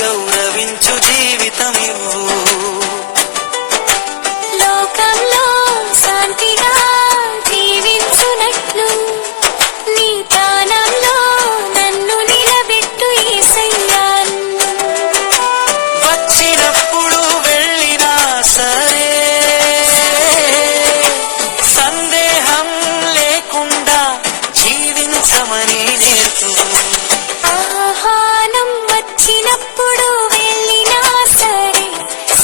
గౌరవించు జీవితమివ్వు. లోకంలో శాంతిగా జీవించునట్లు నీ ప్రాణంలో నన్ను నిలబెట్టు యేసయ్యా. వచ్చినప్పుడు వెళ్ళినా సరే సందేహం లేకుండా జీవించమని నేర్పు. ఆహ్వానం వచ్చినప్పుడు వెళ్ళినా సరే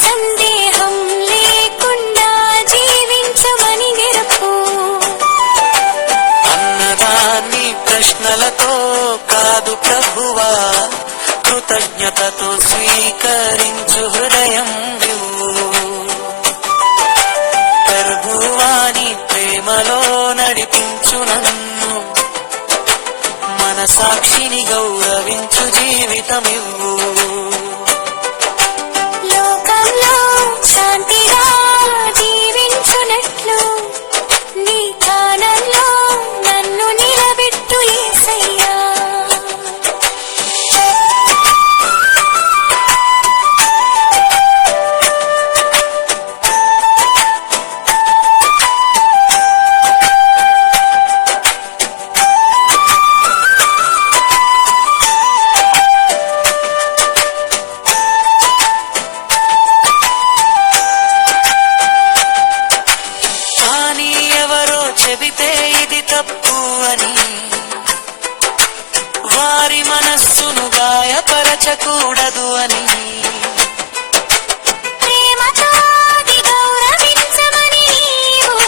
సందేహం లేకుండా జీవించమని నేర్పు. అన్నదాన్ని ప్రశ్నలతో కాదు ప్రభువా, కృతజ్ఞతతో స్వీకరించు హృదయం ఇవ్వు. ప్రభువాని ప్రేమలో నడిపించు నన్ను, మనసాక్షిని గౌరవించు జీవితమివ్వు. లోకంలో శాంతిగా జీవించునట్లు నీ ప్రాణంలో నన్ను నిలబెట్టు యేసయ్యా. కానీ ఎవరో చెబితే ఇది తప్పు అని వారి మనస్సును గాయపరచకూడదు అని ప్రేమతో అది గౌరవించమని నీవు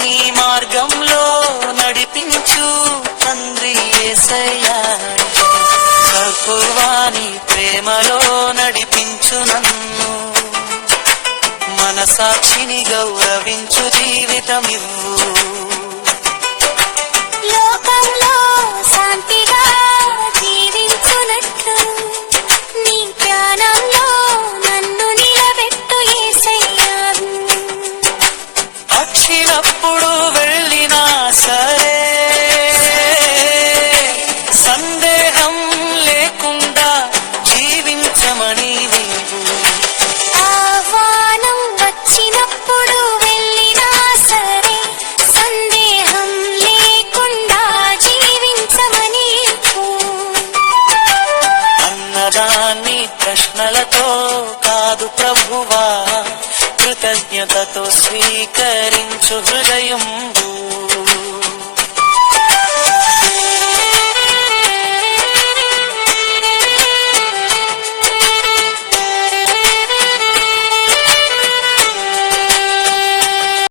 నీ మార్గంలో నడిపించు తండ్రి యేసయ్యా. ప్రభువాని ప్రేమలో నడిపించు నన్ను, మనసాక్షిని గౌరవించు జీవితమివ్వు. లోకంలో శాంతిగా జీవించునట్లు నీ ప్రాణంలో నన్ను నిలబెట్టు యేసయ్యా. వచ్చినప్పుడు వెళ్ళినా సరే సందేహం లేకుండా జీవించమని నీవు. ఆహ్వానం వచ్చినప్పుడు వెళ్ళినా సరే సందేహం లేకుండా జీవించమని నీవు. అన్నదాన్ని ప్రశ్నలతో కాదు ప్రభువా, కృతజ్ఞతతో స్వీకరించు హృదయం.